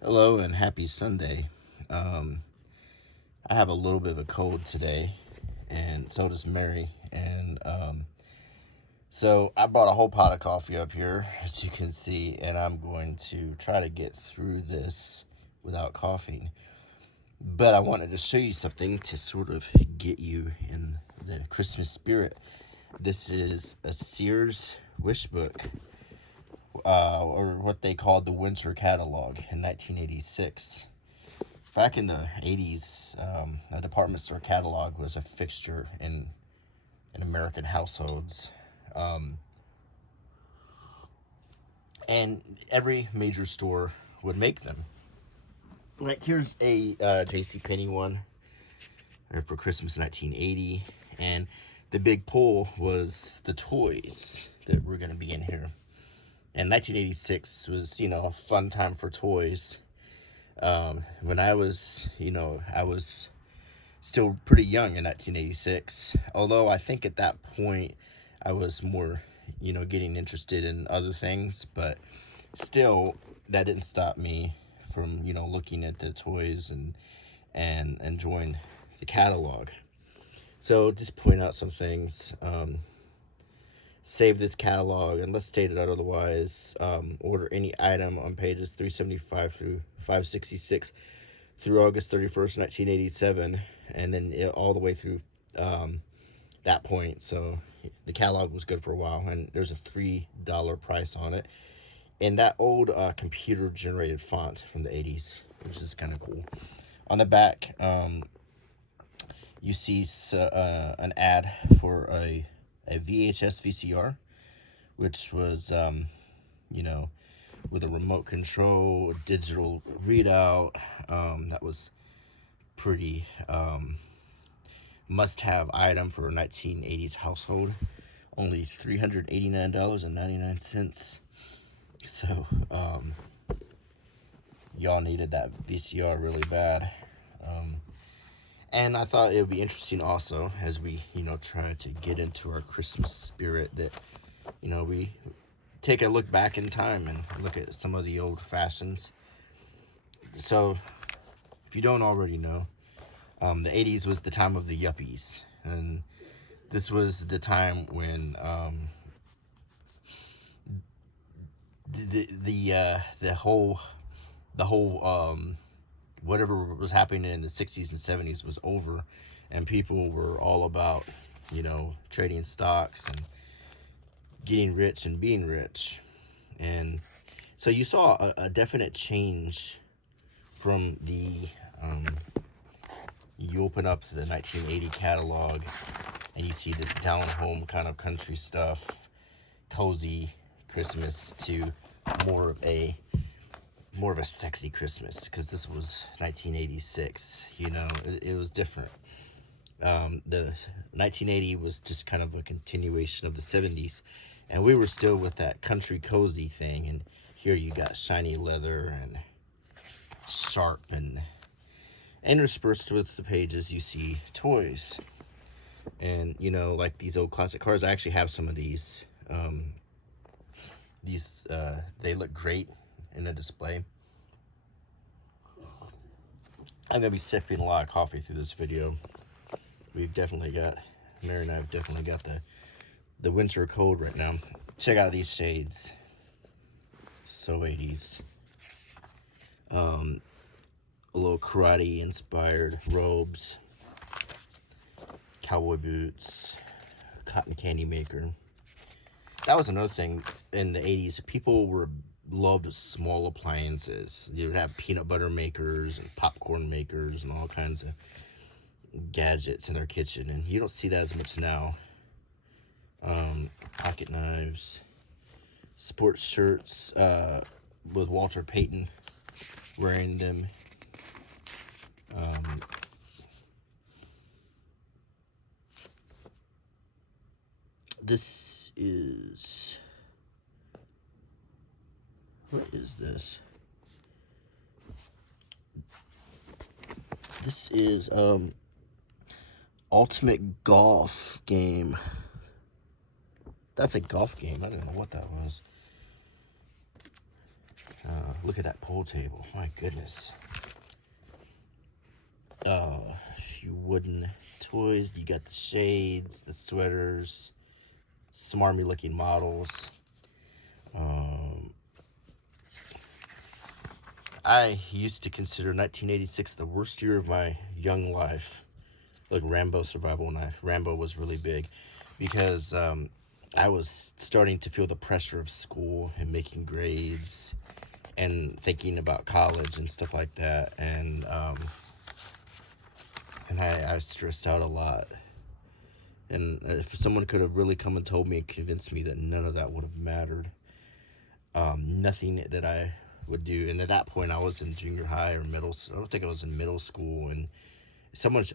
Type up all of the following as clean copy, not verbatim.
Hello and happy Sunday. I have a little bit of a cold today, and so does Mary. And so I brought a whole pot of coffee up here, as you can see, and I'm going to try to get through this without coughing. But I wanted to show you something to sort of get you in the Christmas spirit. This is a Sears wish book, or what they called the Winter Catalog in 1986. Back in the 80s, a department store catalog was a fixture in American households. And every major store would make them. Like, here's a JCPenney one for Christmas 1980. And the big pull was the toys that were going to be in here. And 1986 was, a fun time for toys. When I was still pretty young in 1986. Although I think at that point I was more, getting interested in other things. But still, that didn't stop me from, looking at the toys and enjoying the catalog. So just point out some things. Save this catalog unless stated otherwise. Order any item on pages 375 through 566 through August 31st, 1987, and then all the way through that point. So the catalog was good for a while, and there's a $3 price on it. And that old computer-generated font from the 80s, which is kind of cool. On the back, you see an ad for a VHS VCR, which was, with a remote control, digital readout. That was pretty must-have item for a 1980s household. Only $389.99. So, y'all needed that VCR really bad. And I thought it would be interesting also as we, try to get into our Christmas spirit that, we take a look back in time and look at some of the old fashions. So, if you don't already know, the 80s was the time of the yuppies. And this was the time when the whole whatever was happening in the 60s and 70s was over, and people were all about, trading stocks and getting rich and being rich. And so you saw a definite change from the, you open up the 1980 catalog and you see this down-home kind of country stuff, cozy Christmas, to more of a sexy Christmas, because this was 1986. It was different. The 1980 was just kind of a continuation of the 70s, and we were still with that country cozy thing. And here you got shiny leather and sharp, and interspersed with the pages you see toys. And like these old classic cars, I actually have some of these. They look great in a display. I'm gonna be sipping a lot of coffee through this video. Mary and I have definitely got the winter cold right now. Check out these shades. So 80s. A little karate inspired robes, cowboy boots, cotton candy maker. That was another thing in the 80s. People loved small appliances. You would have peanut butter makers and popcorn makers and all kinds of gadgets in their kitchen, and you don't see that as much now. Pocket knives, sports shirts with Walter Payton wearing them. This is... what is this? This is Ultimate Golf Game. That's a golf game. I don't know what that was. look at that pool table. My goodness. Few wooden toys. You got the shades, the sweaters, smarmy looking models. I used to consider 1986 the worst year of my young life. Like Rambo Survival Knife. Rambo was really big because I was starting to feel the pressure of school and making grades and thinking about college and stuff like that. And I was stressed out a lot. And if someone could have really come and told me and convinced me that none of that would have mattered, nothing that I would do. And at that point, I was in junior high or middle. I don't think I was in middle school. And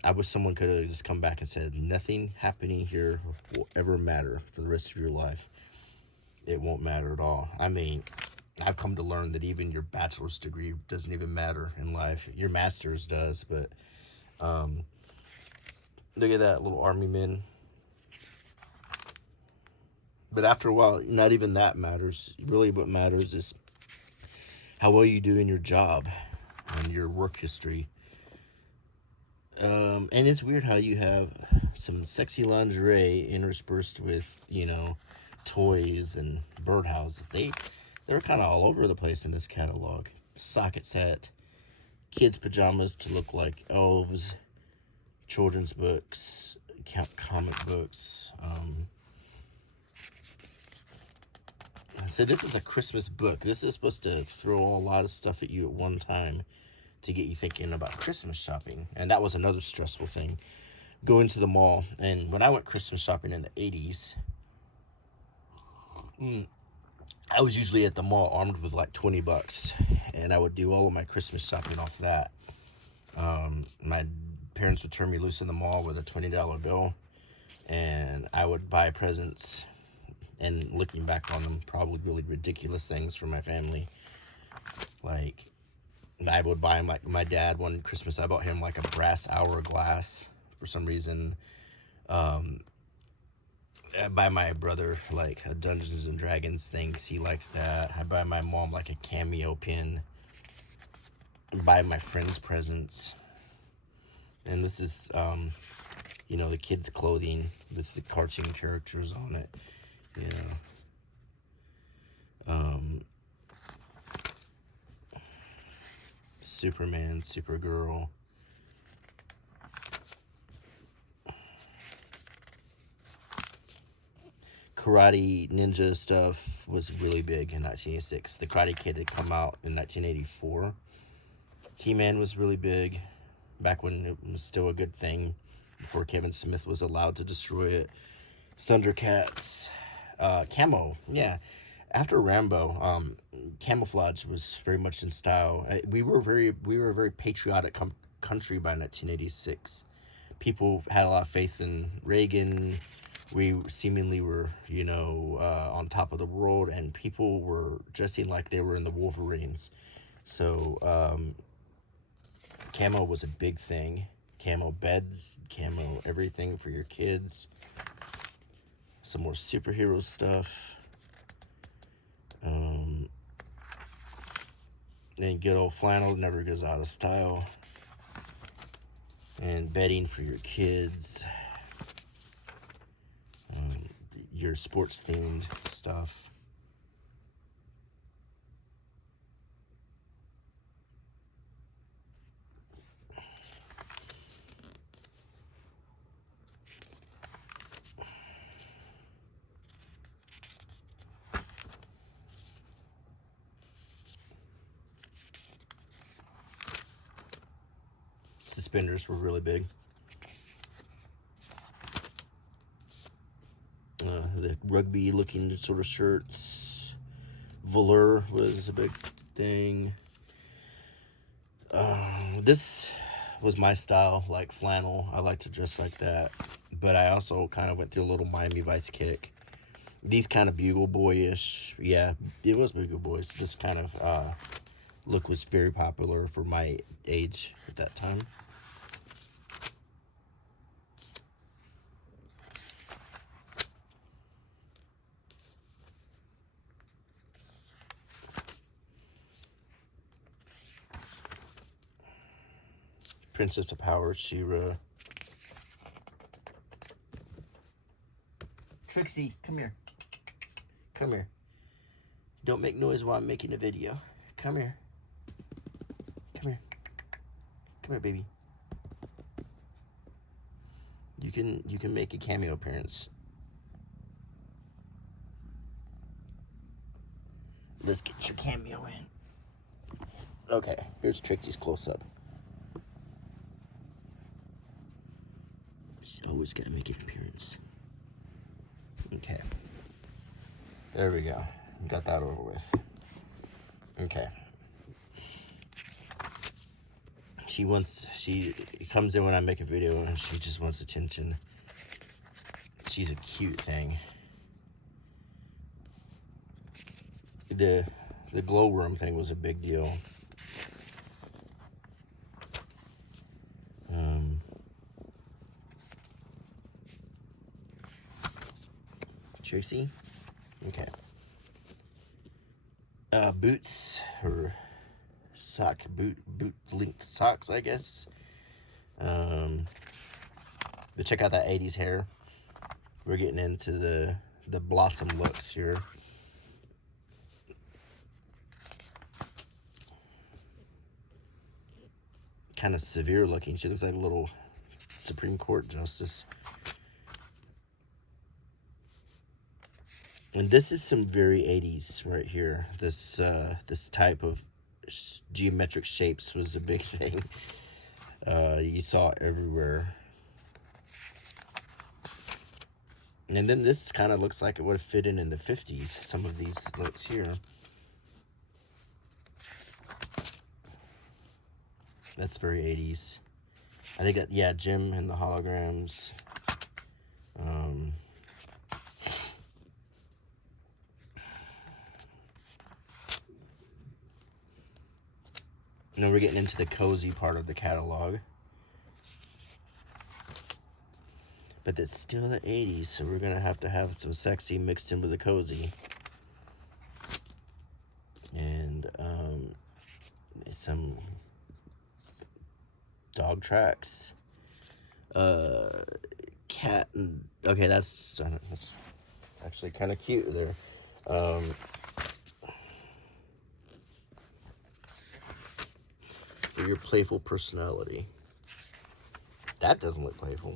I wish someone could have just come back and said, nothing happening here will ever matter for the rest of your life. It won't matter at all. I mean, I've come to learn that even your bachelor's degree doesn't even matter in life. Your master's does, but look at that, little army men. But after a while, not even that matters. Really what matters is how well you do in your job and your work history. And it's weird how you have some sexy lingerie interspersed with, toys and birdhouses. They're kind of all over the place in this catalog. Socket set, kids' pajamas to look like elves, children's books, comic books. So this is a Christmas book. This is supposed to throw a lot of stuff at you at one time to get you thinking about Christmas shopping. And that was another stressful thing. Going to the mall. And when I went Christmas shopping in the 80s, I was usually at the mall armed with like $20. And I would do all of my Christmas shopping off that. My parents would turn me loose in the mall with a $20 bill. And I would buy presents. And looking back on them, probably really ridiculous things for my family. Like, I would buy him, like, my dad, one Christmas, I bought him, like, a brass hourglass for some reason. I buy my brother, like, a Dungeons and Dragons thing, because he likes that. I buy my mom, like, a cameo pin. I buy my friends presents. And this is, the kids' clothing with the cartoon characters on it. Superman, Supergirl. Karate Ninja stuff was really big in 1986. The Karate Kid had come out in 1984. He-Man was really big back when it was still a good thing, before Kevin Smith was allowed to destroy it. Thundercats. Camo, yeah. After Rambo, camouflage was very much in style. We were a very patriotic country by 1986. People had a lot of faith in Reagan. We seemingly were, on top of the world, and people were dressing like they were in the Wolverines. So, camo was a big thing. Camo beds, camo everything for your kids. Some more superhero stuff. Then good old flannel never goes out of style. And bedding for your kids. Your sports themed stuff. Suspenders were really big. The rugby looking sort of shirts. Velour was a big thing. This was my style, like flannel. I like to dress like that. But I also kind of went through a little Miami Vice kick. These kind of Bugle Boy-ish. Yeah, it was Bugle Boys. This kind of look was very popular for my age at that time. Princess of Power, She-Ra. Trixie, come here. Come here. Don't make noise while I'm making a video. Come here. Come here. Come here, baby. You can make a cameo appearance. Let's get your cameo in. Okay, here's Trixie's close-up. She's always gotta make an appearance. Okay. There we go. Got that over with. Okay. She comes in when I make a video and she just wants attention. She's a cute thing. The glowworm thing was a big deal. Tracy? Okay. Boots, or boot length socks, I guess. But check out that 80s hair. We're getting into the blossom looks here. Kind of severe looking. She looks like a little Supreme Court justice. And this is some very 80s right here. This type of geometric shapes was a big thing. You saw it everywhere. And then this kind of looks like it would have fit in the 50s. Some of these looks here. That's very 80s. I think that, yeah, Jim and the holograms. Now we're getting into the cozy part of the catalog. But it's still the 80s, so we're going to have some sexy mixed in with the cozy. And some dog tracks. Cat and... Okay, that's actually kind of cute there. For your playful personality. That doesn't look playful.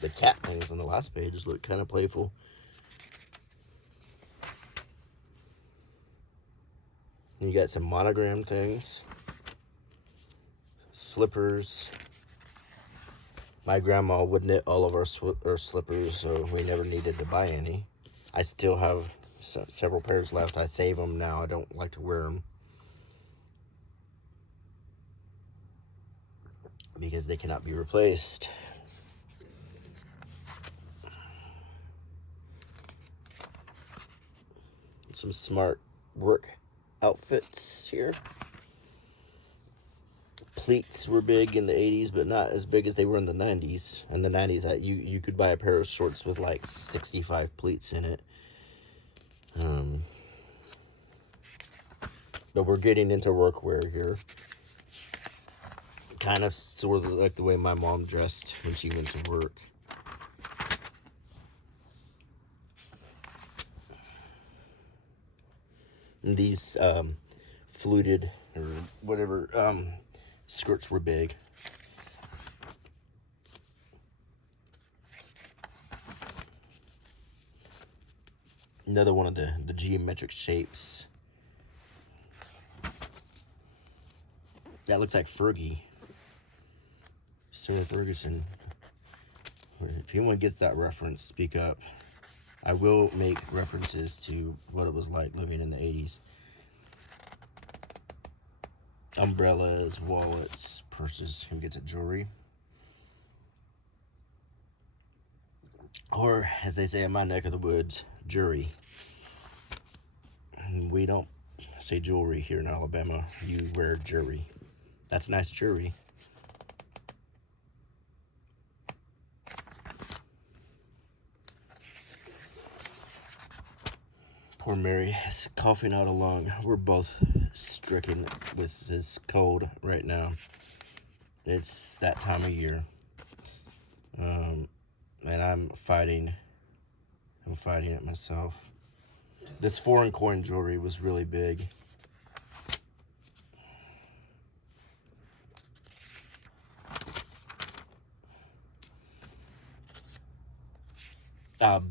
The cat things on the last pages look kind of playful. And you got some monogram things. Slippers. My grandma would knit all of our slippers, so we never needed to buy any. I still have several pairs left. I save them now. I don't like to wear them, because they cannot be replaced. Some smart work outfits here. Pleats were big in the 80s, but not as big as they were in the 90s. In the 90s, you could buy a pair of shorts with like 65 pleats in it. But we're getting into workwear here. Kind of sort of like the way my mom dressed when she went to work. And these fluted or whatever skirts were big. Another one of the geometric shapes. That looks like Fergie. Sarah Ferguson. If anyone gets that reference, speak up. I will make references to what it was like living in the 80s. Umbrellas, wallets, purses. Who gets it? Jewelry. Or, as they say in my neck of the woods, jury. We don't say jewelry here in Alabama. You wear jury. That's nice jury. Poor Mary is coughing out a lung. We're both stricken with this cold right now. It's that time of year. And I'm fighting it myself. This foreign coin jewelry was really big.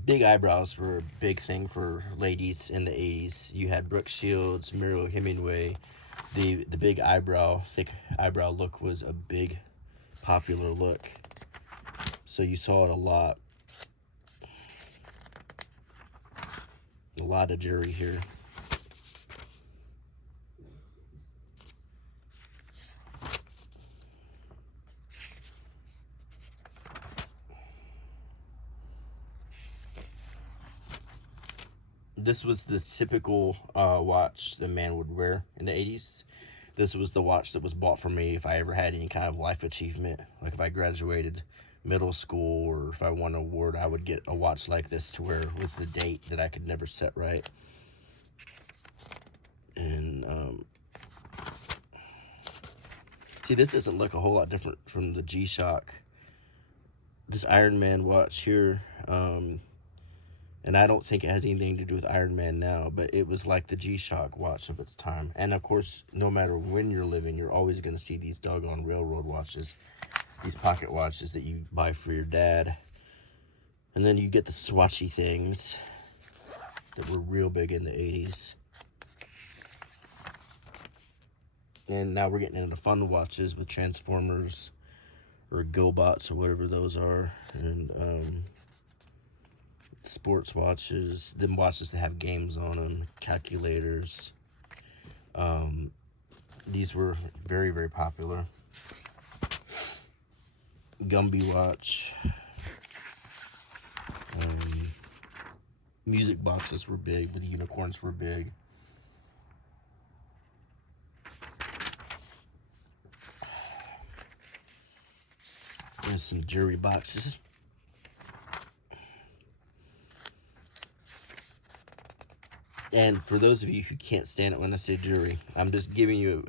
Big eyebrows were a big thing for ladies in the 80s. You had Brooke Shields, Muriel Hemingway. The big eyebrow, thick eyebrow look was a big popular look. So you saw it a lot. A lot of jewelry here. This was the typical watch the man would wear in the 80s. This was the watch that was bought for me if I ever had any kind of life achievement. Like if I graduated middle school or if I won an award, I would get a watch like this to wear with the date that I could never set right. And see, this doesn't look a whole lot different from the G-Shock. This Iron Man watch here, and I don't think it has anything to do with Iron Man now, but it was like the G-Shock watch of its time. And of course, no matter when you're living, you're always going to see these doggone railroad watches, these pocket watches that you buy for your dad. And then you get the swatchy things that were real big in the 80s. And now we're getting into fun watches with Transformers or GoBots or whatever those are. And sports watches, them watches that have games on them, calculators. These were very, very popular. Gumby watch. Music boxes were big, with unicorns were big. There's some jewelry boxes. And for those of you who can't stand it when I say jewelry, I'm just giving you,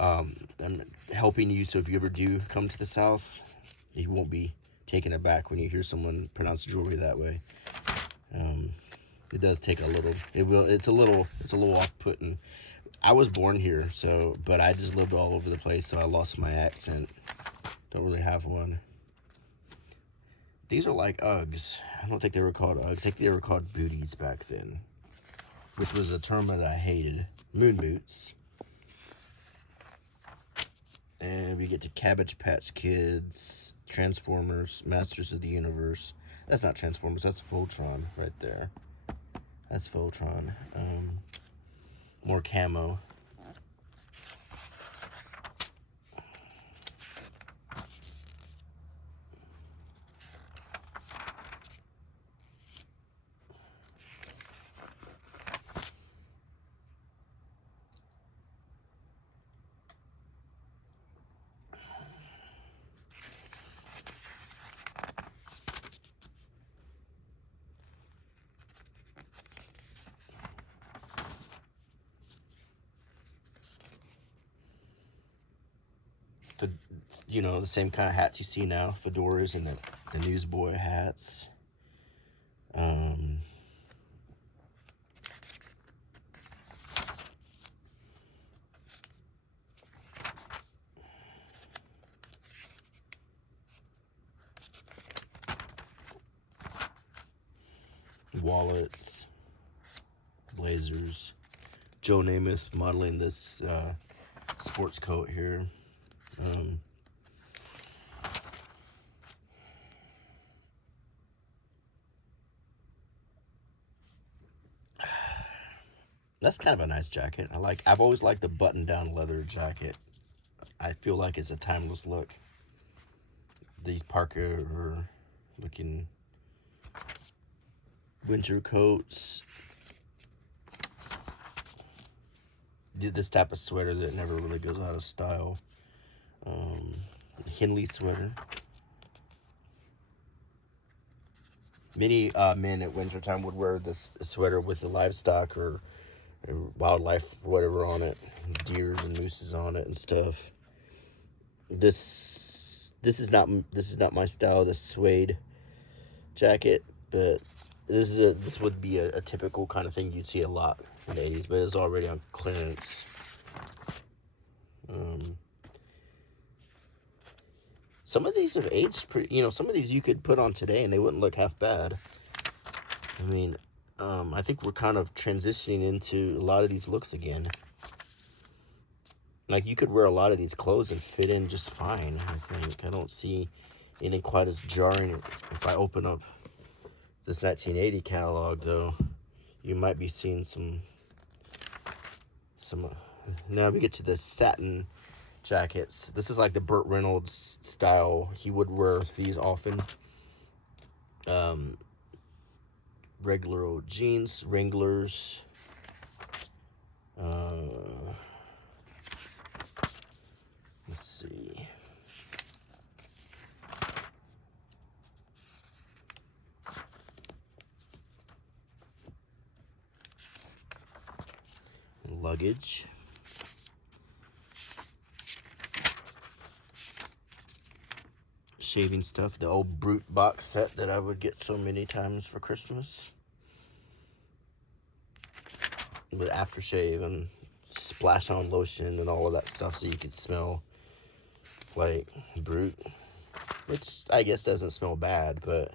I'm helping you, so if you ever do come to the South, you won't be taken aback when you hear someone pronounce jewelry that way. It does take a little, it's a little off-putting. I was born here, but I just lived all over the place, so I lost my accent. Don't really have one. These are like Uggs. I don't think they were called Uggs. I think they were called booties back then, which was a term that I hated. Moon boots. And we get to Cabbage Patch Kids, Transformers, Masters of the Universe. That's not Transformers, that's Voltron right there. That's Voltron. More camo. The same kind of hats you see now, fedoras and the newsboy hats. Wallets, blazers. Joe Namath modeling this sports coat here. That's kind of a nice jacket. I've always liked the button-down leather jacket. I feel like it's a timeless look. These Parker are looking winter coats. This type of sweater that never really goes out of style. Henley sweater. Many men at wintertime would wear this sweater with the livestock or wildlife, whatever on it, deers and mooses on it and stuff. This is not my style. This suede jacket, but this would be a typical kind of thing you'd see a lot in the 80s, but it's already on clearance. Some of these have aged pretty, some of these you could put on today and they wouldn't look half bad. I mean, I think we're kind of transitioning into a lot of these looks again. Like, you could wear a lot of these clothes and fit in just fine, I think. I don't see anything quite as jarring. If I open up this 1980 catalog, though, you might be seeing some. Now we get to the satin jackets. This is like the Burt Reynolds style. He would wear these often. Regular old jeans, Wranglers. Let's see. Luggage. Shaving stuff, the old Brute box set that I would get so many times for Christmas. With aftershave and splash on lotion and all of that stuff so you could smell like Brute. Which I guess doesn't smell bad, but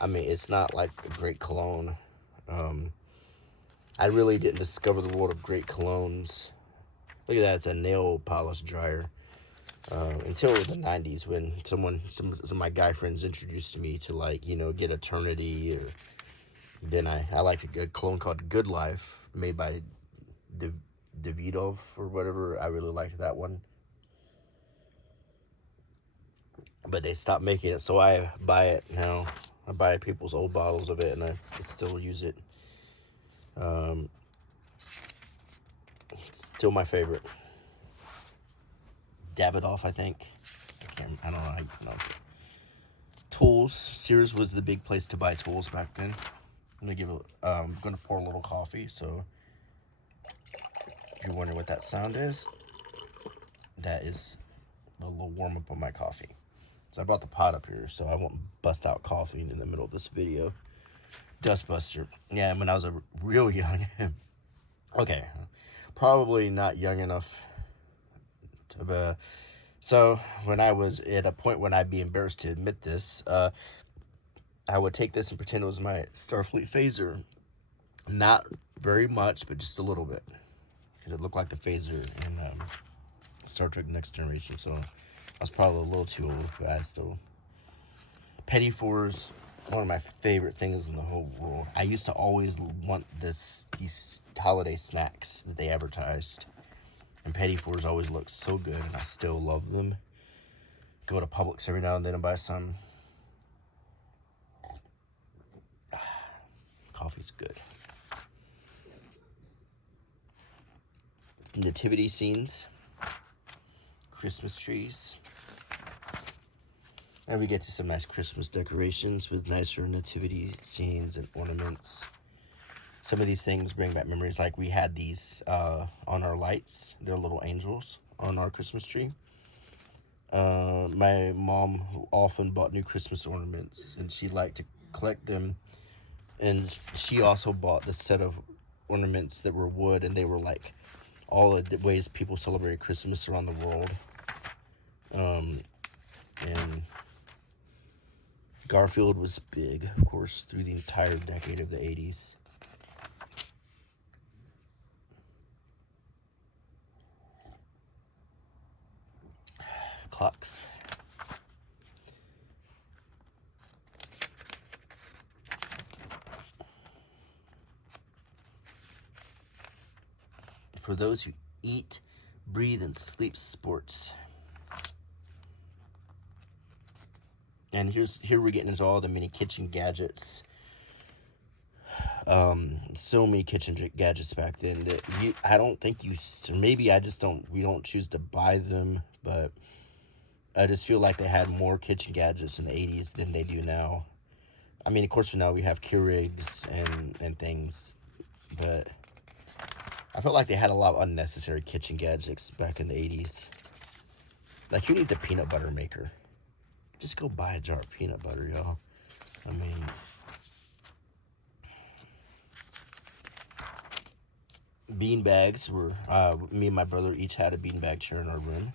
I mean, it's not like a great cologne. I really didn't discover the world of great colognes. Look at that, it's a nail polish dryer. Until the 90s when some of my guy friends introduced me to, like, get Eternity, or then I liked a good cologne called Good Life made by Davidoff or whatever. I really liked that one, but they stopped making it, so I buy it now. I buy people's old bottles of it and I still use it. It's still my favorite. Davidoff, I think. I don't know how you pronounce it. Tools. Sears was the big place to buy tools back then. I'm gonna pour a little coffee. So, if you're wondering what that sound is, that is a little warm up on my coffee. So I brought the pot up here, so I won't bust out coffee in the middle of this video. Dustbuster. Yeah, when I was real young. Okay, probably not young enough. So when I was at a point when I'd be embarrassed to admit this, I would take this and pretend it was my Starfleet phaser. Not very much, but just a little bit, because it looked like the phaser in Star Trek Next Generation. So I was probably a little too old, but I still. Petty fours, one of my favorite things in the whole world. I used to always want these holiday snacks that they advertised. And Petty fours always look so good, and I still love them. Go to Publix every now and then and buy some. Coffee's good. Nativity scenes. Christmas trees. And we get to some nice Christmas decorations with nicer nativity scenes and ornaments. Some of these things bring back memories. Like, we had these on our lights. They're little angels on our Christmas tree. My mom often bought new Christmas ornaments, and she liked to collect them. And she also bought this set of ornaments that were wood, and they were like all the ways people celebrate Christmas around the world. And Garfield was big, of course, through the entire decade of the 80s. Clocks. For those who eat, breathe, and sleep sports. And here we're getting into all the mini kitchen gadgets. So many kitchen gadgets back then that I don't think maybe we don't choose to buy them, but I just feel like they had more kitchen gadgets in the 80s than they do now. I mean, of course, now we have Keurigs and things, but I felt like they had a lot of unnecessary kitchen gadgets back in the 80s. Like, who needs a peanut butter maker? Just go buy a jar of peanut butter, y'all. I mean, bean bags were, me and my brother each had a bean bag chair in our room.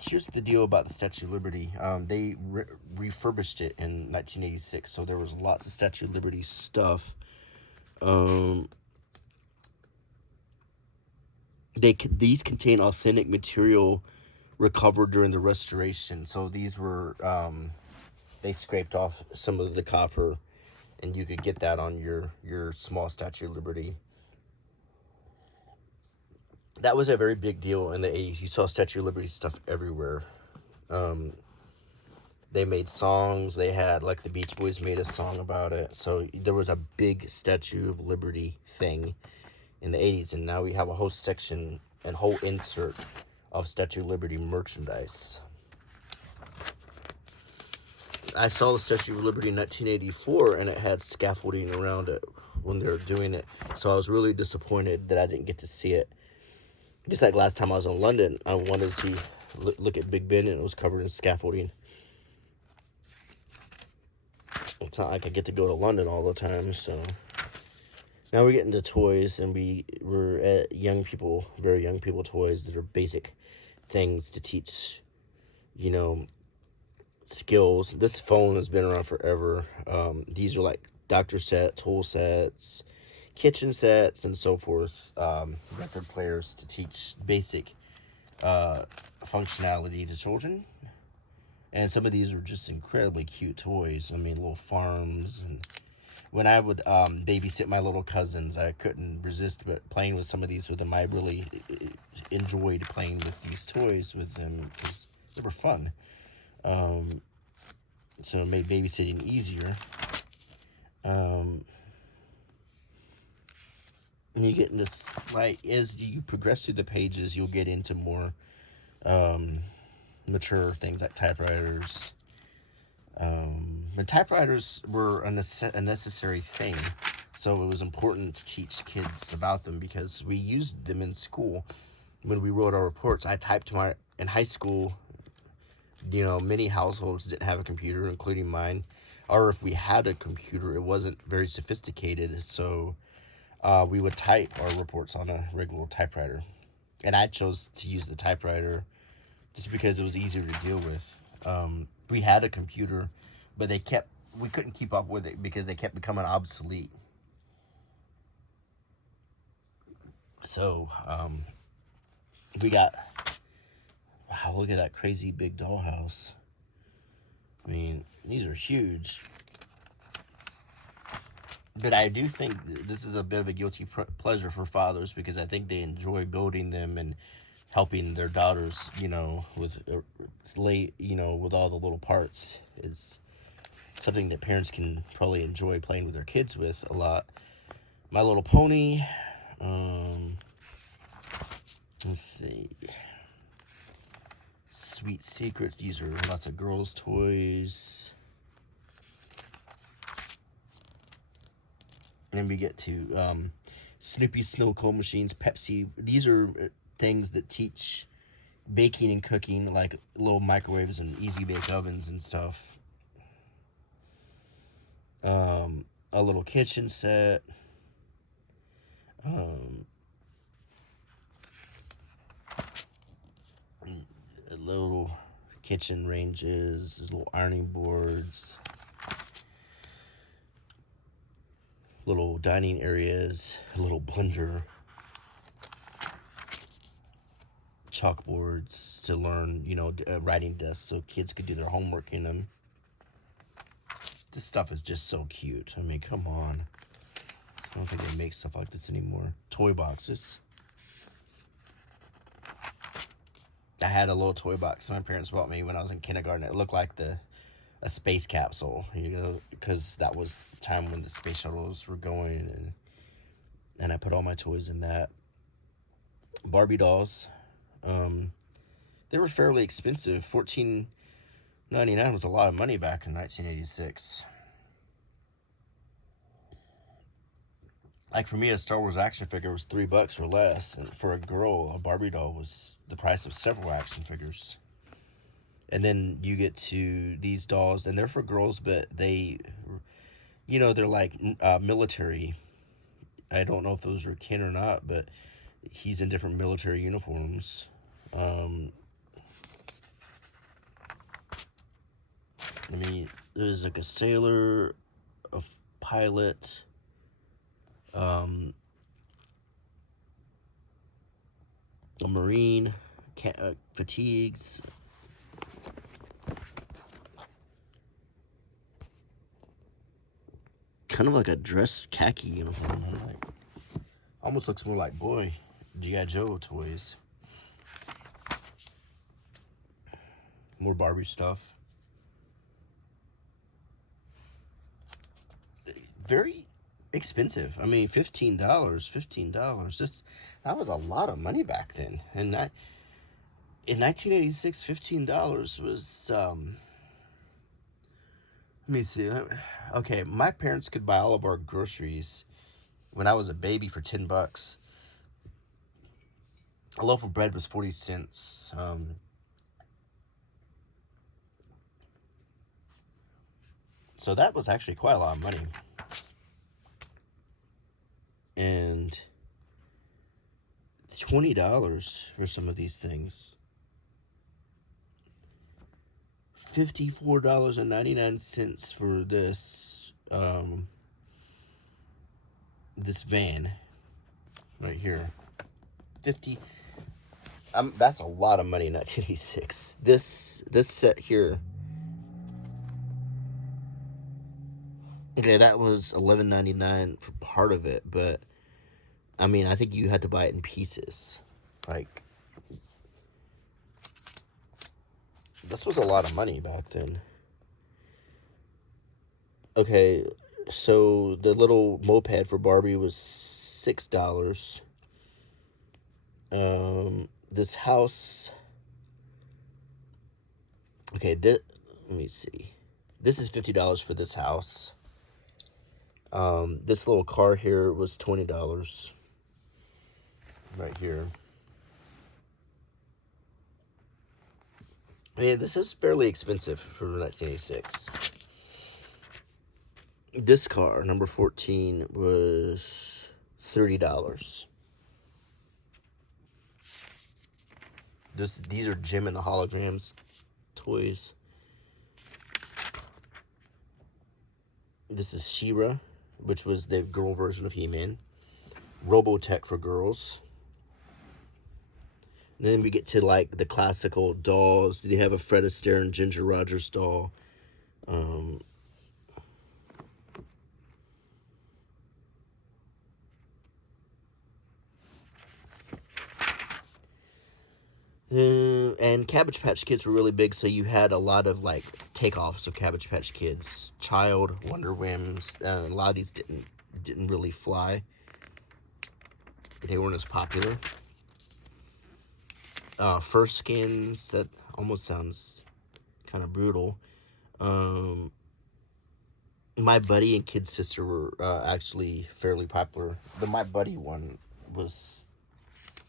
Here's the deal about the Statue of Liberty. They refurbished it in 1986, so there was lots of Statue of Liberty stuff. These contain authentic material recovered during the restoration. So these were, they scraped off some of the copper, and you could get that on your small Statue of Liberty. That was a very big deal in the 80s. You saw Statue of Liberty stuff everywhere. They made songs. They had, like, the Beach Boys made a song about it. So there was a big Statue of Liberty thing in the 80s. And now we have a whole section and whole insert of Statue of Liberty merchandise. I saw the Statue of Liberty in 1984, and it had scaffolding around it when they were doing it. So I was really disappointed that I didn't get to see it. Just like last time I was in London, I wanted to see, look at Big Ben, and it was covered in scaffolding. It's not like I get to go to London all the time, so. Now we're getting to toys, and we're at young people, very young people toys that are basic things to teach, you know, skills. This phone has been around forever. These are like doctor set, tool sets, kitchen sets, and so forth. Record players to teach basic functionality to children. And some of these are just incredibly cute toys. I mean, little farms. And when I would babysit my little cousins, I couldn't resist but playing with some of these with them. I really enjoyed playing with these toys with them because they were fun. So it made babysitting easier. And you get into, like, as you progress through the pages, you'll get into more mature things like typewriters. And typewriters were a necessary thing, so it was important to teach kids about them because we used them in school when we wrote our reports. I typed in high school. You know, many households didn't have a computer, including mine, or if we had a computer, it wasn't very sophisticated, so we would type our reports on a regular typewriter. And I chose to use the typewriter just because it was easier to deal with. We had a computer, but we couldn't keep up with it because they kept becoming obsolete. So, we got, wow, look at that crazy big dollhouse. I mean, these are huge. But I do think this is a bit of a guilty pleasure for fathers because I think they enjoy building them and helping their daughters, you know, with with all the little parts. It's something that parents can probably enjoy playing with their kids with a lot. My Little Pony. Let's see. Sweet Secrets. These are lots of girls' toys. And then we get to Snoopy Snow Cone Machines, Pepsi. These are things that teach baking and cooking, like little microwaves and easy bake ovens and stuff. A little kitchen set. Little kitchen ranges. There's little ironing boards. Little dining areas. A little blender. Chalkboards to learn, writing desks so kids could do their homework in them. This stuff is just so cute. I mean, come on. I don't think they make stuff like this anymore. Toy boxes. I had a little toy box my parents bought me when I was in kindergarten. It looked like a space capsule, because that was the time when the space shuttles were going, and I put all my toys in that. Barbie dolls. They were fairly expensive. $14.99 was a lot of money back in 1986. like for me, a Star Wars action figure was $3 or less, and for a girl, a Barbie doll was the price of several action figures. And then you get to these dolls, and they're for girls, but they, they're like military. I don't know if those are Ken or not, but he's in different military uniforms. I mean, there's like a sailor, a pilot, a marine, fatigues. Kind of like a dress khaki uniform. Like, almost looks more like G.I. Joe toys. More Barbie stuff. Very expensive. I mean, $15. That was a lot of money back then. And that in 1986, $15 was let me see. Okay, my parents could buy all of our groceries when I was a baby for $10. A loaf of bread was 40 cents. So that was actually quite a lot of money. And $20 for some of these things. $54.99 for this van right here. That's a lot of money in 1986. This set here. Okay, that was $11.99 for part of it, but I mean, I think you had to buy it in pieces. Like, this was a lot of money back then. Okay, so the little moped for Barbie was $6. This house. Okay, let me see. This is $50 for this house. This little car here was $20. Right here. Man, this is fairly expensive for 1986. This car, number 14, was $30. These are Jim and the Holograms toys. This is She-Ra, which was the girl version of He-Man. Robotech for girls. And then we get to like the classical dolls. They have a Fred Astaire and Ginger Rogers doll. And Cabbage Patch Kids were really big, so you had a lot of like takeoffs of Cabbage Patch Kids. Child, Wonder Whims. A lot of these didn't really fly. They weren't as popular. Fur skins, that almost sounds kind of brutal. My Buddy and Kid Sister were actually fairly popular. The My Buddy one was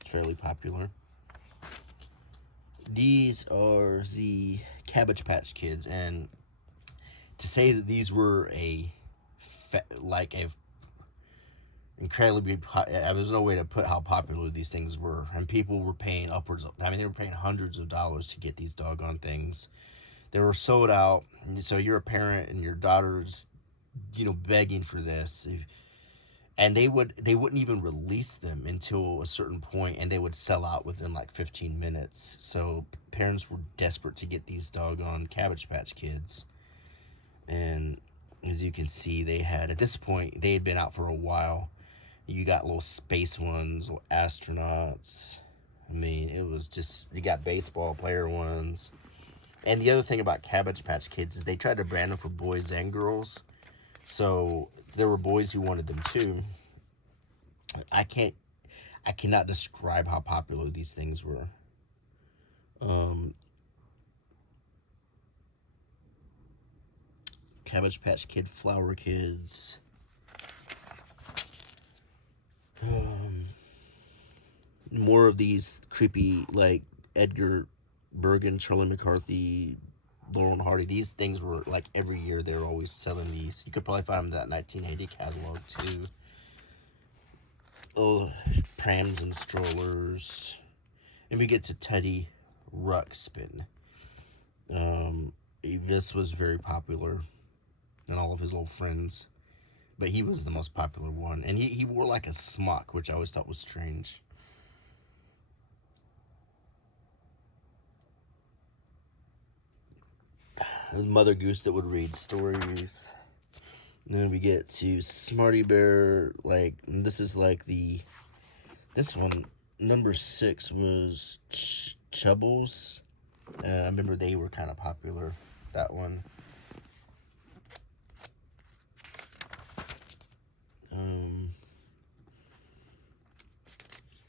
fairly popular. These are the Cabbage Patch Kids, and to say that these were incredibly, there's no way to put how popular these things were, and people were paying they were paying hundreds of dollars to get these doggone things. They were sold out, so you're a parent and your daughter's, begging for this, and they wouldn't even release them until a certain point, and they would sell out within like 15 minutes. So parents were desperate to get these doggone Cabbage Patch Kids. And as you can see, at this point, they had been out for a while. You got little space ones, little astronauts. I mean, it was just, you got baseball player ones. And the other thing about Cabbage Patch Kids is they tried to brand them for boys and girls. So there were boys who wanted them too. I cannot describe how popular these things were. Cabbage Patch Kid, Flower Kids. More of these creepy, like Edgar Bergen, Charlie McCarthy, Laurel and Hardy. These things were like every year they were always selling these. You could probably find them in that 1980 catalog too. Oh, prams and strollers. And we get to Teddy Ruxpin. This was very popular, and all of his little friends, but he was the most popular one. And he wore like a smock, which I always thought was strange. And Mother Goose that would read stories. And then we get to Smarty Bear. Like, this is like this one, number 6 was Chubbles. I remember they were kind of popular, that one.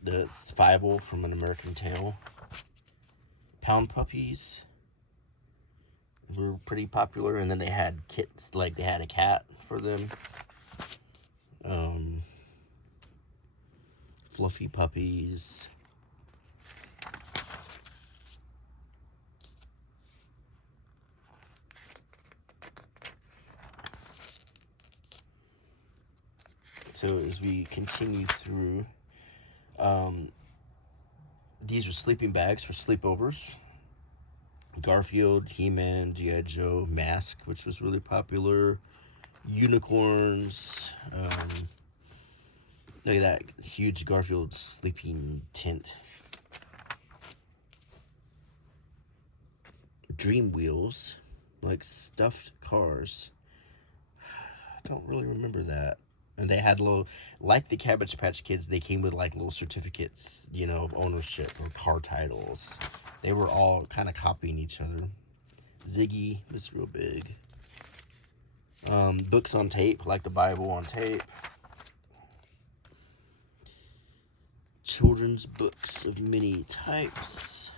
That's Fievel from An American Tail. Pound Puppies were pretty popular, and then they had kits, like they had a cat for them. Fluffy Puppies. So as we continue through, these are sleeping bags for sleepovers. Garfield, He-Man, G.I. Joe, Mask, which was really popular. Unicorns. Look at that huge Garfield sleeping tent. Dream Wheels, like stuffed cars. I don't really remember that. And they had little, like the Cabbage Patch Kids, they came with like little certificates, you know, of ownership or car titles. They were all kind of copying each other. Ziggy was real big. Books on tape, like the Bible on tape. Children's books of many types.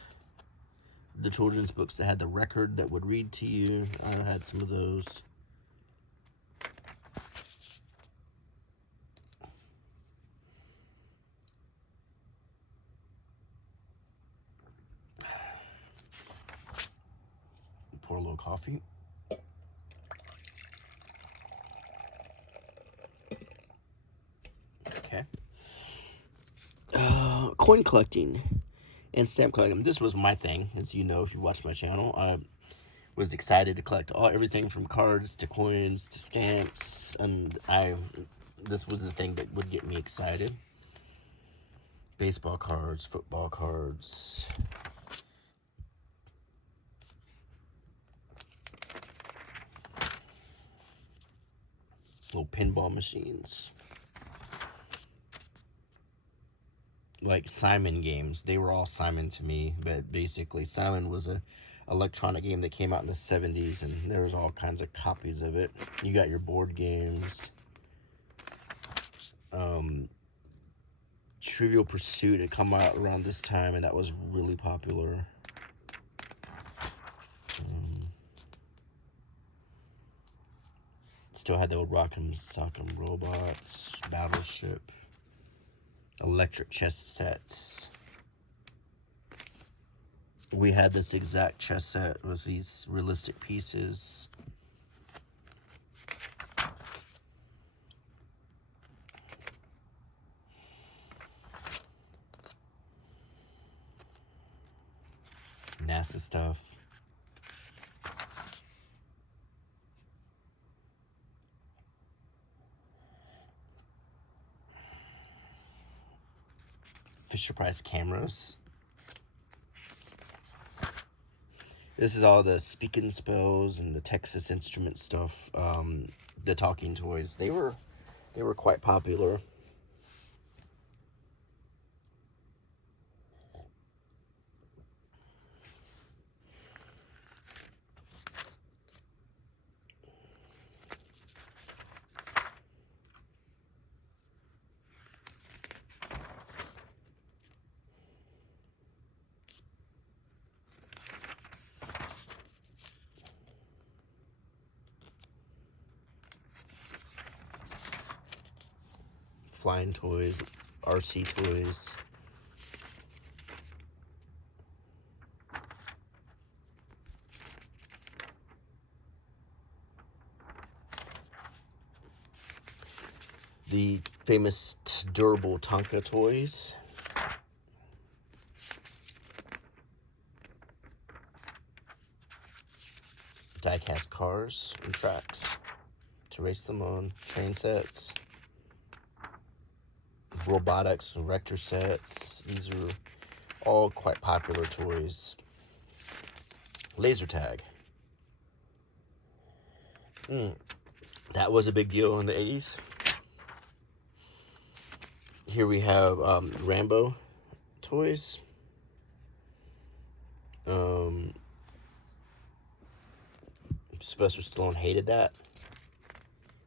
The children's books that had the record that would read to you. I had some of those. Pour a little coffee. Okay. Coin collecting and stamp collecting. This was my thing, as you know if you watch my channel. I was excited to collect everything from cards to coins to stamps, and this was the thing that would get me excited. Baseball cards, football cards. Little pinball machines. Like Simon games. They were all Simon to me, but basically Simon was a electronic game that came out in the 70s, and there was all kinds of copies of it. You got your board games. Trivial Pursuit had come out around this time, and that was really popular. Still had the old Rock'em Sock'em Robots, Battleship, electric chess sets. We had this exact chess set with these realistic pieces. NASA stuff. Fisher-Price cameras. This is all the Speak and Spells and the Texas Instrument stuff. The talking toys. They were quite popular. Flying toys. RC toys. The famous durable Tonka toys. Die-cast cars and tracks to race them on. Train sets. Robotics, erector sets. These are all quite popular toys. Laser tag. That was a big deal in the 80s. Here we have Rambo toys. Sylvester Stallone hated that.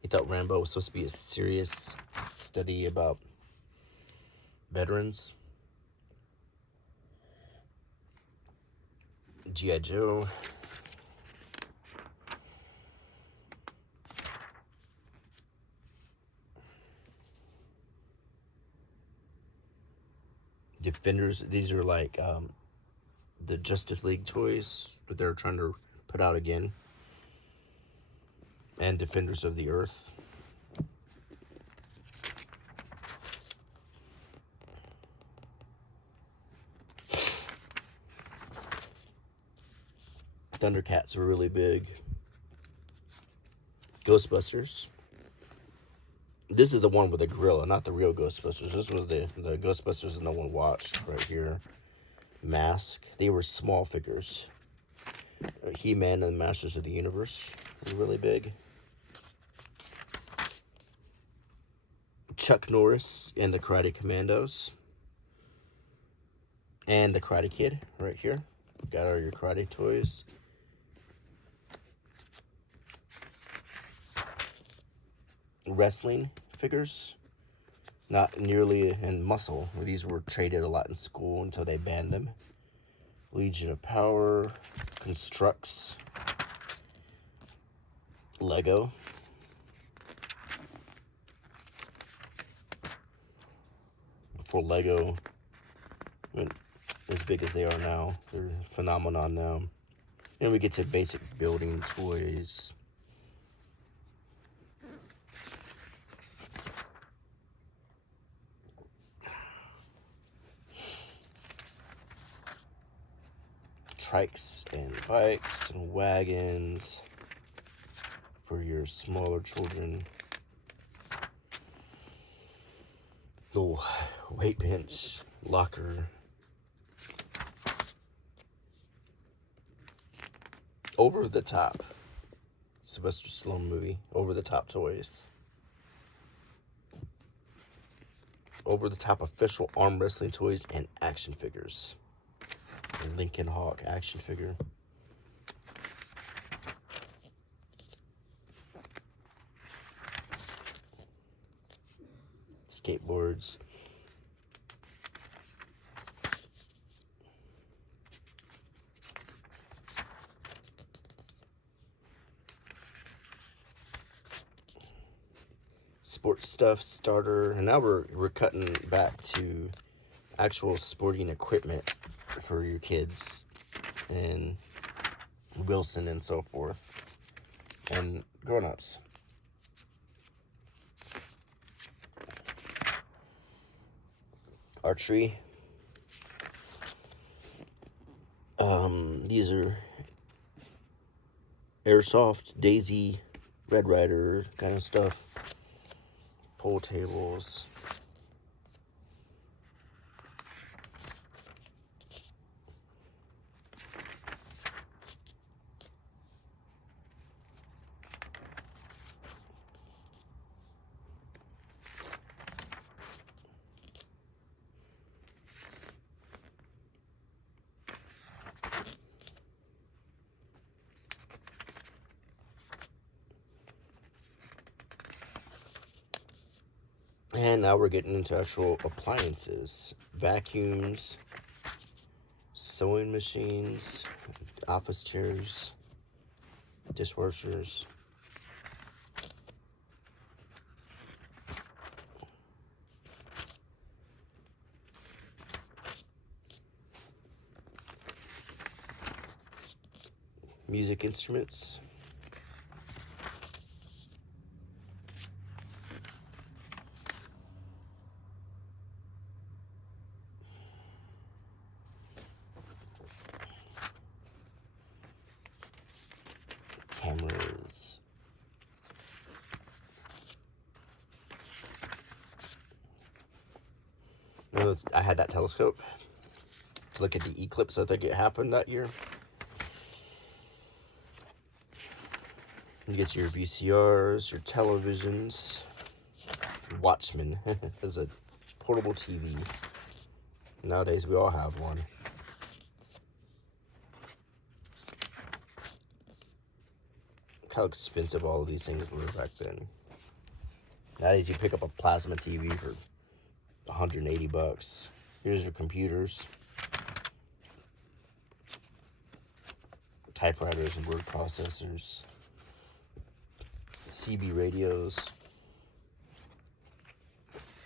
He thought Rambo was supposed to be a serious study about veterans. G.I. Joe. Defenders. These are like the Justice League toys that they're trying to put out again. And Defenders of the Earth. Thundercats were really big. Ghostbusters. This is the one with the gorilla, not the real Ghostbusters. This was the Ghostbusters that no one watched right here. Mask. They were small figures. He-Man and the Masters of the Universe were really big. Chuck Norris and the Karate Commandos. And the Karate Kid right here. Got all your karate toys. Wrestling figures. Not nearly in muscle. These were traded a lot in school until they banned them. Legion of Power. Constructs. Lego. Before Lego went as big as they are now. They're a phenomenon now. And we get to basic building toys. Trikes and bikes and wagons for your smaller children. Little weight bench, locker. Over the top. Sylvester Stallone movie. Over the top toys. Over the top official arm wrestling toys and action figures. A Lincoln Hawk action figure. Skateboards. Sports stuff, starter, and now we're cutting back to actual sporting equipment for your kids and Wilson and so forth, and grown-ups. Archery. These are airsoft, Daisy, Red Ryder kind of stuff. Pool tables. And now we're getting into actual appliances. Vacuums, sewing machines, office chairs, dishwashers. music instruments. Cameras. I had that telescope to look at the eclipse I think it happened that year. You get your VCRs, your televisions. Watchmen is a portable TV. Nowadays we all have one. Look how expensive all of these things were back then. Nowadays you pick up a plasma TV for $180. Here's your computers. Typewriters and word processors. CB radios.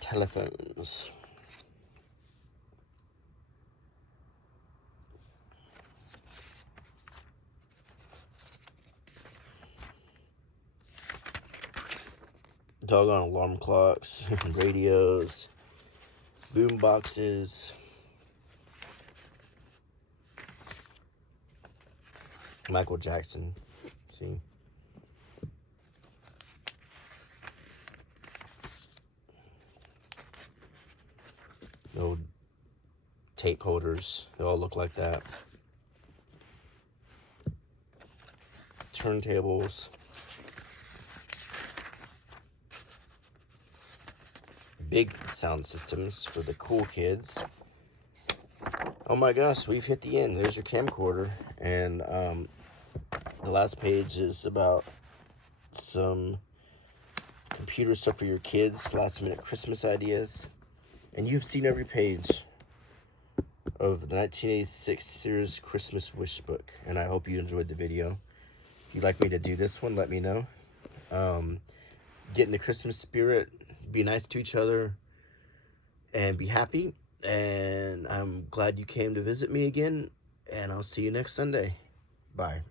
Telephones. Doggone alarm clocks, radios, boom boxes. Michael Jackson, see? Old tape holders, they all look like that. Turntables. Big sound systems for the cool kids. Oh my gosh, we've hit the end. There's your camcorder. And the last page is about some computer stuff for your kids, last minute Christmas ideas. And you've seen every page of the 1986 Sears Christmas Wish Book. And I hope you enjoyed the video. If you'd like me to do this one, let me know. Get in the Christmas spirit. Be nice to each other and be happy. And I'm glad you came to visit me again. And I'll see you next Sunday. Bye.